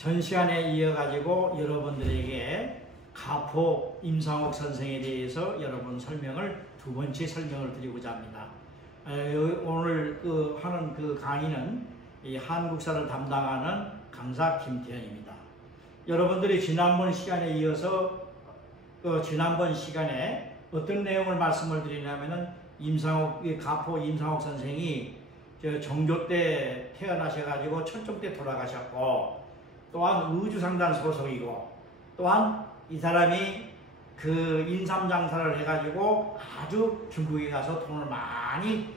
전 시간에 이어가지고 여러분들에게 가포 임상옥 선생에 대해서 여러분 두 번째 설명을 드리고자 합니다. 오늘 하는 강의는 이 한국사를 담당하는 강사 김태현입니다. 여러분들이 지난번 시간에 이어서 지난번 시간에 어떤 내용을 말씀을 드리냐면은 가포 임상옥 선생이 정조 때 태어나셔가지고 철종 때 돌아가셨고, 또한 우주상단 소속이고, 또한 이 사람이 그 인삼장사를 해가지고 아주 중국에 가서 돈을 많이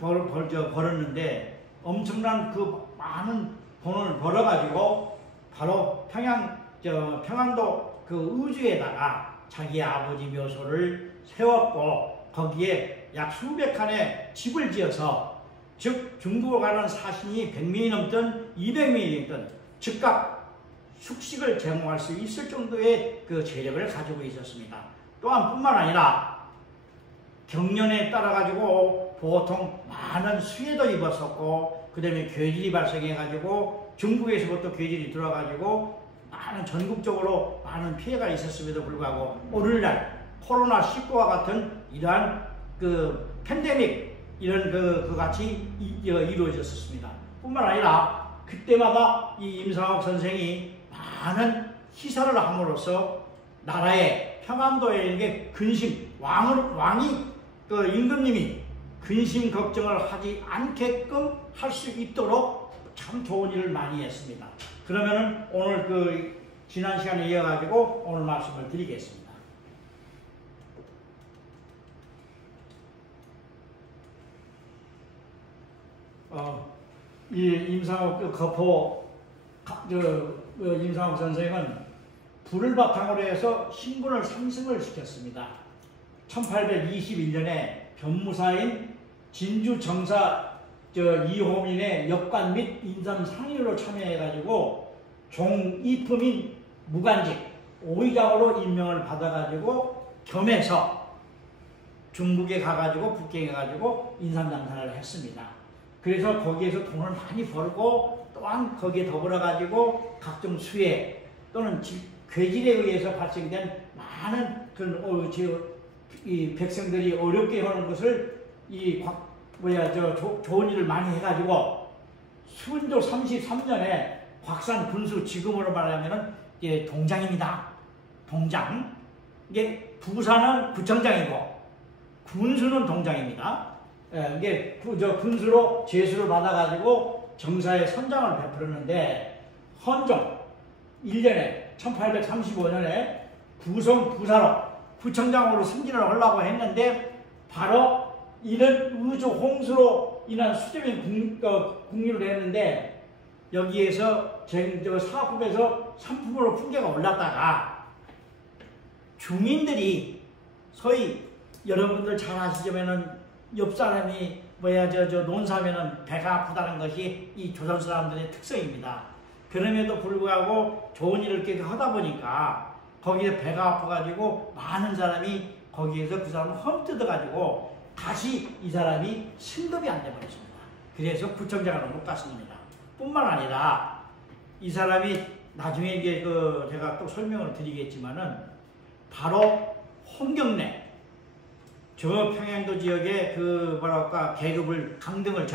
벌었는데, 엄청난 그 많은 돈을 벌어가지고 바로 평안도 그 우주에다가 자기 아버지 묘소를 세웠고, 거기에 약 수백 칸의 집을 지어서, 즉 중국에 가는 사신이 100명이 넘든 200명이 넘든 즉각 숙식을 제공할 수 있을 정도의 그 재력을 가지고 있었습니다. 또한 뿐만 아니라 경련에 따라 가지고 보통 많은 수해도 입었었고, 그 다음에 괴질이 발생해 가지고 중국에서부터 괴질이 들어와 가지고 많은 전국적으로 많은 피해가 있었음에도 불구하고 오늘날 코로나19와 같은 이러한 그 팬데믹 이런 그 같이 이루어졌었습니다. 뿐만 아니라 그때마다 이 임상옥 선생이 많은 희사를 함으로써 나라의 평안도에 왕이 그 임금님이 근심 걱정을 하지 않게끔 할 수 있도록 참 좋은 일을 많이 했습니다. 그러면은 오늘 지난 시간에 이어가지고 오늘 말씀을 드리겠습니다. 이 임상옥 임상옥 선생은 불을 바탕으로 해서 신분을 상승을 시켰습니다. 1821년에 변무사인 진주 정사 이호민의 역관 및 인삼 상인으로 참여해가지고 종이품인 무관직 5위장으로 임명을 받아가지고 겸해서 중국에 가가지고 북경해가지고 인삼장사를 했습니다. 그래서 거기에서 돈을 많이 벌고, 또한 거기에 더불어가지고 각종 수해 또는 괴질에 의해서 발생된 많은 이 백성들이 어렵게 하는 것을 좋은 일을 많이 해가지고 순조 33년에 곽산 군수, 지금으로 말하면은 동장입니다. 동장. 이게 부사는 구청장이고 군수는 동장입니다. 이게 군수로 제수를 받아가지고 정사에 선장을 베풀었는데, 헌종 1년에 1835년에 구성 부사로 구청장으로 승진을 하려고 했는데, 바로 이런 우주 홍수로 인한 수재민 국리를 했는데, 여기에서 사품에서 상품으로 풍계가 올랐다가 중인들이, 소위 여러분들 잘 아시자면은 옆 사람이 논사면은 배가 아프다는 것이 이 조선 사람들의 특성입니다. 그럼에도 불구하고 좋은 일을 계속 하다 보니까 거기에 배가 아파가지고 많은 사람이 거기에서 그 사람을 험뜯어가지고 다시 이 사람이 승급이 안 돼버렸습니다. 그래서 구청장으로 못 갔습니다. 뿐만 아니라 이 사람이 나중에 이제 제가 또 설명을 드리겠지만은 바로 홍경래, 저 평양도 지역의 계급을 강등을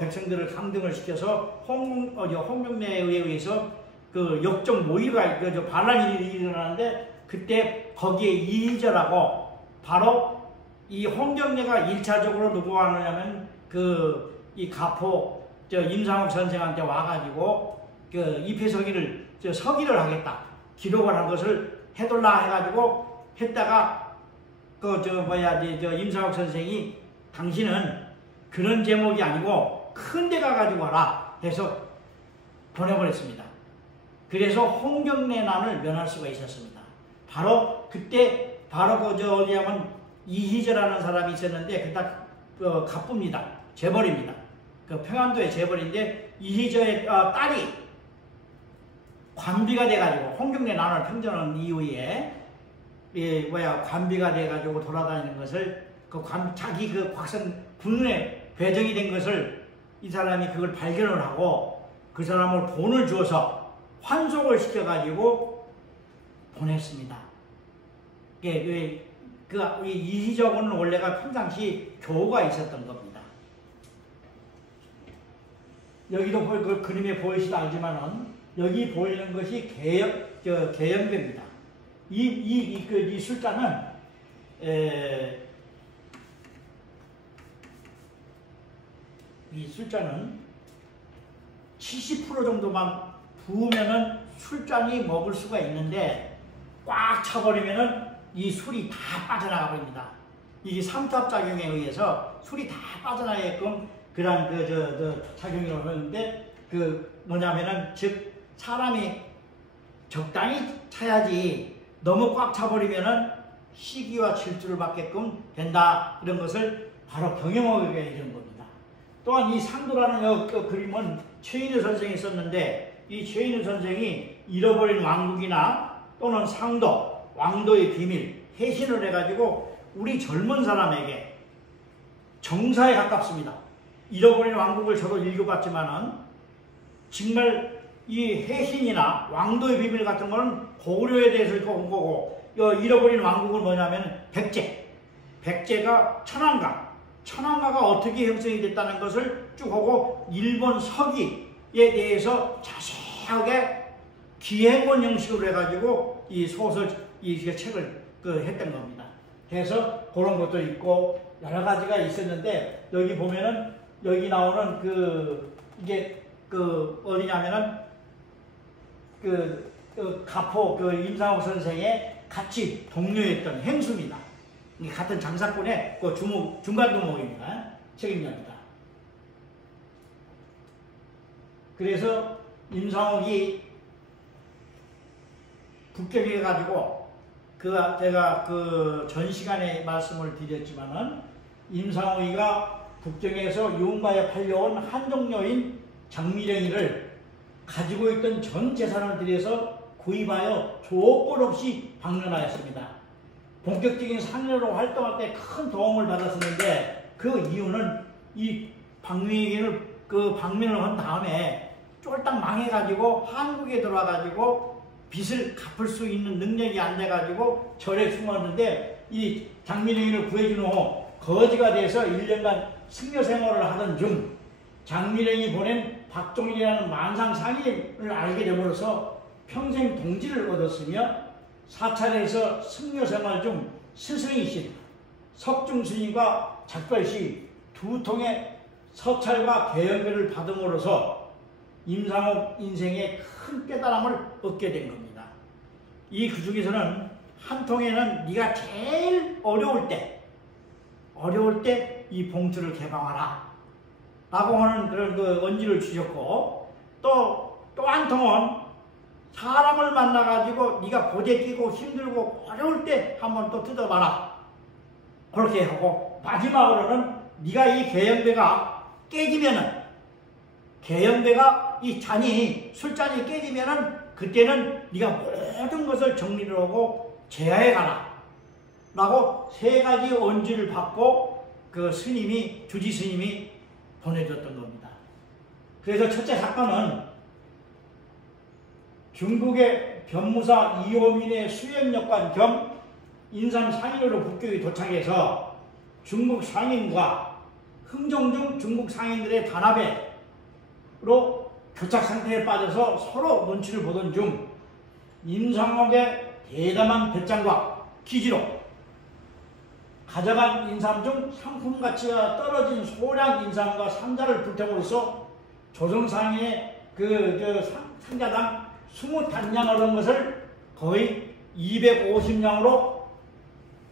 백성들을 강등을 시켜서 홍경래에 의해서 역적 모의가 반란이 일어나는데, 그때 거기에 이희저라고 바로 이 홍경래가 1차적으로 누구 하느냐면 이 가포 임상옥 선생한테 와가지고 입회서기를 서기를 하겠다, 기록을 한 것을 해달라 해가지고 했다가 임상옥 선생이 당신은 그런 제목이 아니고 큰 데 가가지고 와라 해서 보내버렸습니다. 그래서 홍경래난을 면할 수가 있었습니다. 바로 그때 어디하면 이희저라는 사람이 있었는데, 갑부입니다. 재벌입니다. 평안도의 재벌인데, 이희저의 딸이 관비가 돼가지고 홍경래난을 평정한 이후에 관비가 돼가지고 돌아다니는 것을 자기 곽선 군에 배정이 된 것을 이 사람이 그걸 발견을 하고, 그 사람을 돈을 주어서 환속을 시켜가지고 보냈습니다. 그 이희정은 원래가 평상시 교우가 있었던 겁니다. 여기도 그 그림에 보이시도 알지만은 여기 보이는 것이 계연배입니다. 이 술자는 이 술자는 70% 정도만 부으면은 술잔이 먹을 수가 있는데 꽉 차버리면은 이 술이 다 빠져나가 버립니다. 이게 삼투압작용에 의해서 술이 다 빠져나가게끔 그런 작용이라고 하는데 뭐냐면은 즉 사람이 적당히 차야지 너무 꽉 차버리면은 시기와 질투를 받게끔 된다. 이런 것을 바로 경영하게 되는 겁니다. 또한 이 상도라는 그림은 최인우 선생이 썼는데 이 최인우 선생이 잃어버린 왕국이나 또는 상도, 왕도의 비밀, 해신을 해가지고 우리 젊은 사람에게 정사에 가깝습니다. 잃어버린 왕국을 저도 읽어봤지만은 정말 이 해신이나 왕도의 비밀 같은 거는 고구려에 대해서 온 거고 잃어버린 왕국은 뭐냐면 백제가 천황가가 어떻게 형성이 됐다는 것을 쭉 하고 일본 서기에 대해서 자세하게 기행본 형식으로 해가지고 이 소설 이 책을 했던 겁니다. 그래서 그런 것도 있고 여러 가지가 있었는데 여기 보면은 여기 나오는 이게 어디냐면은 가포 임상옥 선생의 같이 동료였던 행수입니다. 같은 장사꾼의 중간두목입니다. 책임자입니다. 그래서 임상옥이 북경에 가지고 제가 전 시간에 말씀을 드렸지만은 임상옥이가 북경에서 유흥가에 팔려온 한종녀인 장미령이를 가지고 있던 전 재산을 들여서 구입하여 조건 없이 방문하였습니다. 본격적인 상인으로 활동할 때 큰 도움을 받았었는데 그 이유는 이 방문을 한 다음에 쫄딱 망해가지고 한국에 들어와가지고 빚을 갚을 수 있는 능력이 안 돼가지고 절에 숨었는데 이 장미령이를 구해준 후 거지가 돼서 1년간 승려 생활을 하던 중 장미령이 보낸 박종일이라는 만상 상인을 알게 됨으로써 평생 동지를 얻었으며 사찰에서 승려 생활 중 스승이신 석중스님과 작별시 두 통의 서찰과 계연배를 받음으로써 임상옥 인생에 큰 깨달음을 얻게 된 겁니다. 그 중에서는 한 통에는 네가 제일 어려울 때 이 봉투를 개방하라 라고 하는 그런 언지를 주셨고 또 한 통은 사람을 만나가지고 네가 보재 끼고 힘들고 어려울 때 한번 또 뜯어봐라 그렇게 하고 마지막으로는 네가 이 계연배가 깨지면은 이 술잔이 깨지면은 그때는 네가 모든 것을 정리를 하고 제야에 가라 라고 세 가지 언지를 받고 주지 스님이 보내줬던 겁니다. 그래서 첫째 사건은 중국의 변무사 이호민의 수행역관 겸 인삼 상인으로 북경에 도착해서 중국 상인과 흥정중 중국 상인들의 단합으로 교착 상태에 빠져서 서로 눈치를 보던 중 임상옥의 대담한 배짱과 기지로 가져간 인삼 중 상품 가치가 떨어진 소량 인삼과 상자를 불태움으로써 조정상인의 상자당 20단량을 얻은 것을 거의 250량으로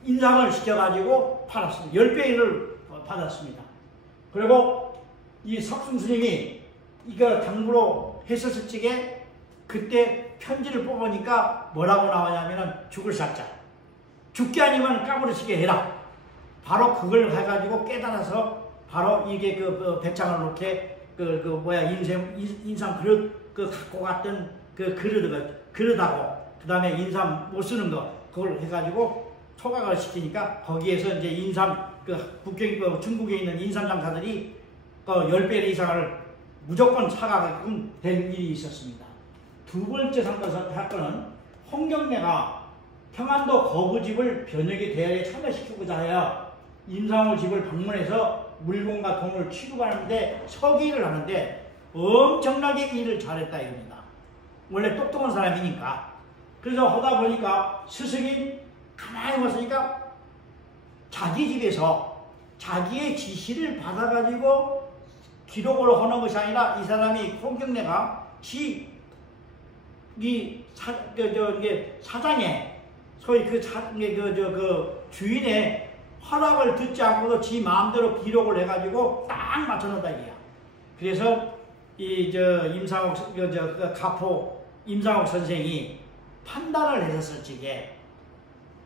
인상을 시켜가지고 팔았습니다. 10배를 받았습니다. 그리고 이 석순스님이 이거 당부로 했었을 적에 그때 편지를 뽑으니까 뭐라고 나오냐면은 죽을 삭자. 죽게 아니면 까무러치게 해라. 바로 그걸 해가지고 깨달아서 바로 이게 배짱을 놓게 인삼 그릇 갖고 갔던 그릇하고 그 다음에 인삼 못 쓰는 거 그걸 해가지고 초각을 시키니까 거기에서 이제 인삼 북경 중국에 있는 인삼 장사들이 10배 이상을 무조건 사가게끔 된 일이 있었습니다. 두 번째 사건은 홍경래가 평안도 거부집을 변혁의 대열에 참여시키고자 하여 임상호 집을 방문해서 물건과 돈을 취급하는데 서기를 하는데 엄청나게 일을 잘했다 이겁니다. 원래 똑똑한 사람이니까. 그래서 하다 보니까 스승이 가만히 봤으니까 자기 집에서 자기의 지시를 받아가지고 기록으로 하는 것이 아니라 이 사람이 홍경래가 사장의 소위 그 주인의 허락을 듣지 않고도 지 마음대로 기록을 해가지고 딱 맞춰놓는다 이게야. 그래서 임상옥 가포 임상옥 선생이 판단을 했었을 적에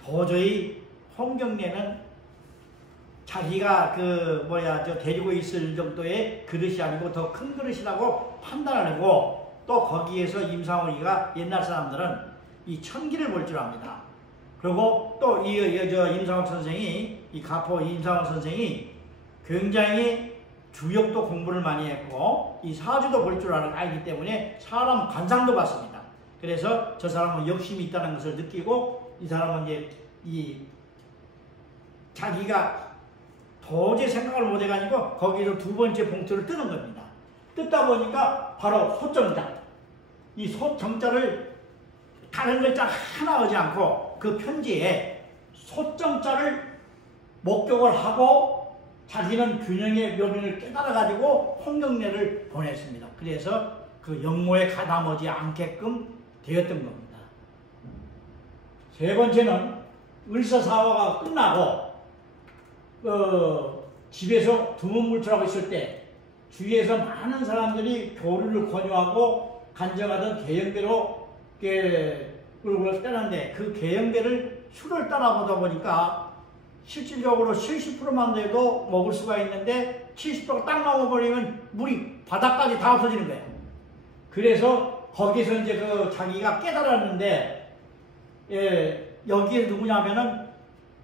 도저히 홍경래는 자기가 데리고 있을 정도의 그릇이 아니고 더 큰 그릇이라고 판단을 하고 또 거기에서 임상옥이가 옛날 사람들은 이 천기를 볼 줄 압니다. 그리고 또 임상옥 선생이 이 가포 임상옥 선생이 굉장히 주역도 공부를 많이 했고 이 사주도 볼 줄 알기 때문에 사람 관상도 봤습니다. 그래서 저 사람은 욕심이 있다는 것을 느끼고 이 사람은 이제 자기가 도저히 생각을 못 해가지고 거기서 두 번째 봉투를 뜨는 겁니다. 뜯다 보니까 바로 소정자. 이 소정자를 다른 글자 하나 하지 않고 그 편지에 소정자를 목격을 하고 자기는 균형의 묘비를 깨달아가지고 홍경래를 보냈습니다. 그래서 그 역모에 가담하지 않게끔 되었던 겁니다. 세 번째는 을사사화가 끝나고 집에서 두문불출하고 있을 때 주위에서 많은 사람들이 교류를 권유하고 간정하던 계영배로 울고 떠났는데 그 계영배를 술을 따라보다 보니까 실질적으로 70%만 돼도 먹을 수가 있는데 70%가 딱 먹어버리면 물이 바닥까지 다 없어지는 거예요. 그래서 거기서 이제 자기가 깨달았는데 여기에 누구냐면은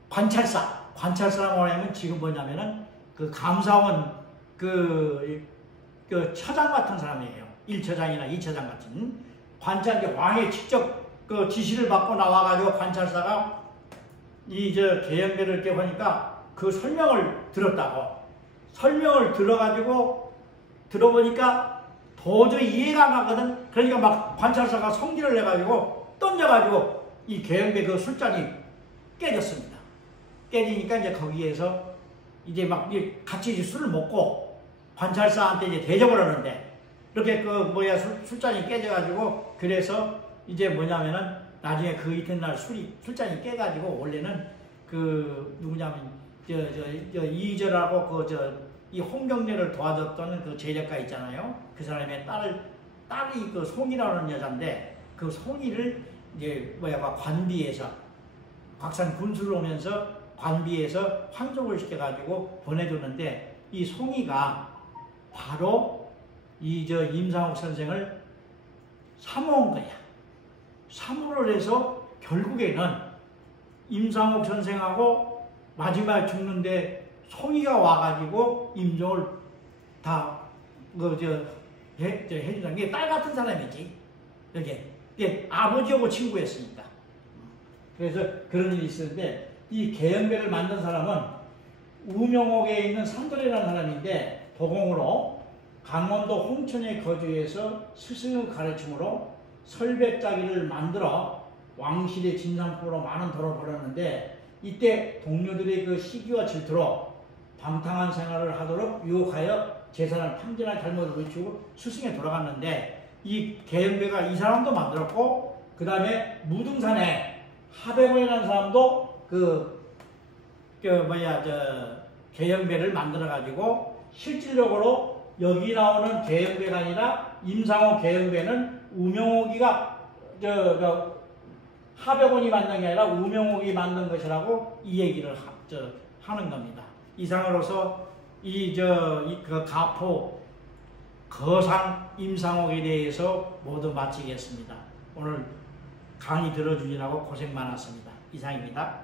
관찰사라고 하면 지금 뭐냐면은 그 감사원 그 처장 같은 사람이에요. 1처장이나 2처장 같은 왕의 직접 그 지시를 받고 나와가지고 관찰사가 계영배를 이렇게 보니까 그 설명을 들었다고. 설명을 들어보니까 도저히 이해가 안 가거든. 그러니까 막 관찰사가 성질을 내가지고 던져가지고 이 계영배 그 술잔이 깨졌습니다. 깨지니까 이제 거기에서 이제 막 같이 술을 먹고 관찰사한테 이제 대접을 하는데 이렇게 술잔이 깨져가지고 그래서 이제 뭐냐면은 나중에 그 이튿날 술잔이 깨가지고 원래는 누구냐면 이희절하고 이 홍경래를 도와줬던 그 제작가 있잖아요. 그 사람의 딸이 그 송이라는 여자인데 그 송이를 이제 관비에서 곽산 군수를 오면서 관비에서 환속을 시켜가지고 보내줬는데 이 송이가 바로 임상옥 선생을 사모한 거야. 사모를 해서 결국에는 임상옥 선생하고 마지막에 죽는데 송이가 와가지고 임종을 다 해주는 게 딸 같은 사람이지. 이게 아버지하고 친구였으니까. 그래서 그런 일이 있었는데 이 계영배를 만든 사람은 우명옥에 있는 산돌이라는 사람인데 도공으로 강원도 홍천에 거주해서 스승의 가르침으로 설백자기를 만들어 왕실의 진상포로 많은 돈을 벌었는데 이때 동료들의 그 시기와 질투로 방탕한 생활을 하도록 유혹하여 재산을 탕진할 잘못을 외치고 스승에 돌아갔는데 이 계영배가 이 사람도 만들었고 그 다음에 무등산에 하백원이라는 사람도 계영배를 만들어 가지고 실질적으로 여기 나오는 계영배가 아니라 임상옥 계영배는 우명옥이가 하백원이 만든 게 아니라 우명옥이 만든 것이라고 이 얘기를 하는 겁니다. 이상으로서 그 가포 거상 임상옥에 대해서 모두 마치겠습니다. 오늘 강의 들어주시라고 고생 많았습니다. 이상입니다.